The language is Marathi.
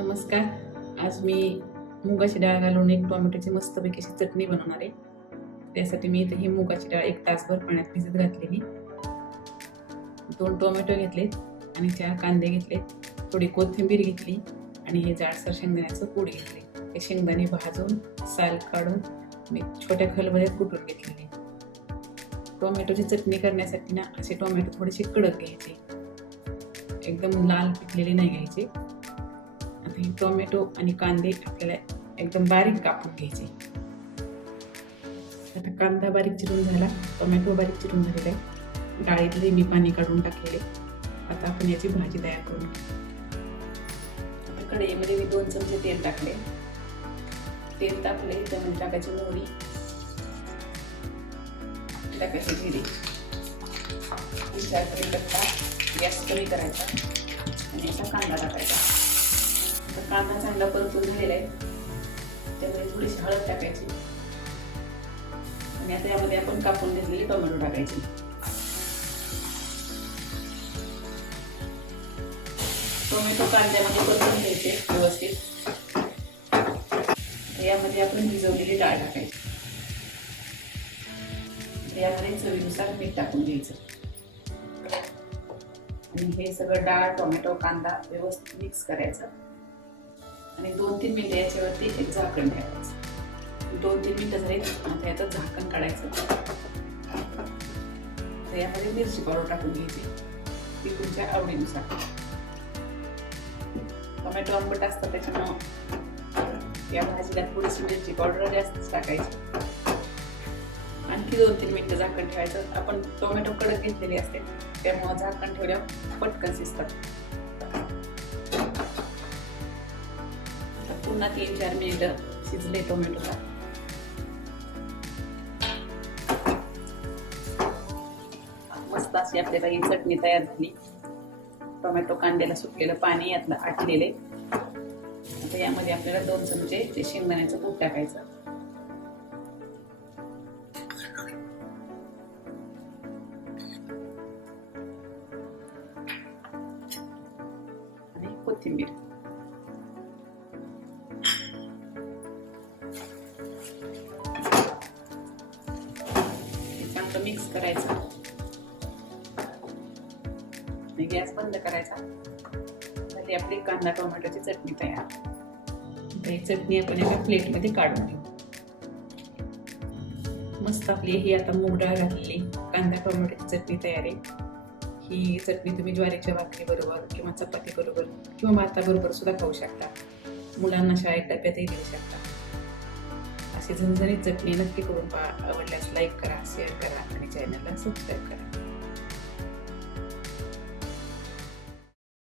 नमस्कार. आज मी मुगाची डाळ घालून एक टोमॅटोची मस्तपैकी अशी चटणी बनवणार आहे. त्यासाठी मी इथे ही मुगाची डाळ 1 तासभर पाण्यात भिजत घातलेली. 2 टोमॅटो घेतले आणि 4 कांदे घेतले, थोडी कोथिंबीर घेतली आणि हे जाडसर शेंगदाण्याचं कूट घेतले. हे शेंगदाणे भाजून साल काढून मी छोट्या खलबत्त्यात कुटून घेतलेले. टोमॅटोची चटणी करण्यासाठी ना असे टोमॅटो थोडेसे कडक घ्यायचे, एकदम लाल पिकलेले नाही घ्यायचे. आता हे टोमॅटो आणि कांदे आपल्याला एकदम बारीक कापून घ्यायचे. आता कांदा बारीक चिरून झाला, टोमॅटो बारीक चिरून झालेला आहे. डाळीतले मी पाणी काढून टाकलेले. आता आपण याची भाजी तयार करून घेऊ. आता कढईमध्ये मी 2 चमचे तेल टाकले. तेल टाकले त्यामध्ये टाकायची मोहरी, टाकायची जिरे, कढीपत्ता, गॅस कमी करायचा आणि असा कांदा टाकायचा. तर कांदा चांगला परतून झालेला आहे, त्यामध्ये थोडीशी हळद टाकायची आणि आता यामध्ये आपण कापून घेतलेले टोमॅटो टाकायचे. टोमॅटो कांद्यामध्ये परतून घ्यायचे व्यवस्थित. यामध्ये आपण भिजवलेली डाळ टाकायची. यामध्ये चवीनुसार मीठ टाकून घ्यायचं आणि हे सगळं डाळ, टोमॅटो, कांदा व्यवस्थित मिक्स करायचं आणि 2-3 मिनिटं याच्यावरती एक झाकण ठेवायचं. 2-3 मिनिटं झाली आता याचं झाकण काढायचं. तर यामध्ये मिरची पावडर टाकून घ्यायची, ती तुमच्या आवडीनुसार. टोमॅटो आंबट असतं त्याच्यामुळं या भाजीला थोडीशी मिरची पावडर जास्तच टाकायची. आणखी 2-3 मिनिटं झाकण ठेवायचं. आपण टोमॅटो कडक घेतलेली असते त्यामुळे झाकण ठेवल्यावर पटकन शिजतात. पुन्हा 3-4 मिनिटं शिजले टोमॅटोला. मस्त अशी आपल्याला ही चटणी तयार झाली. टोमॅटो कांद्याला सुटलेलं पाणी यातलं आटलेले. आता यामध्ये आपल्याला 2 चमचे ते शेंगदाण्याचं कूट टाकायचं आणि कोथिंबीर. चांगलं मिक्स करायचं आणि गॅस बंद करायचा. झाली आपली कांदा टोमॅटोची चटणी तयार. ही चटणी आपण एका प्लेटमध्ये काढून घेऊ. मस्त आपली ही आता मूग डाळ घातलेली कांदा टोमॅटोची चटणी तयार आहे. ही चटणी तुम्ही ज्वारीच्या भाकरी बरोबर किंवा चपाती बरोबर किंवा भाता बरोबर सुद्धा खाऊ शकता. मुलांना शाळेत डब्यातही देऊ शकता. अशी झणझणीत चटणी नक्की करून पहा. आवडल्यास लाईक करा, शेअर करा आणि चॅनलला सबस्क्राईब करा.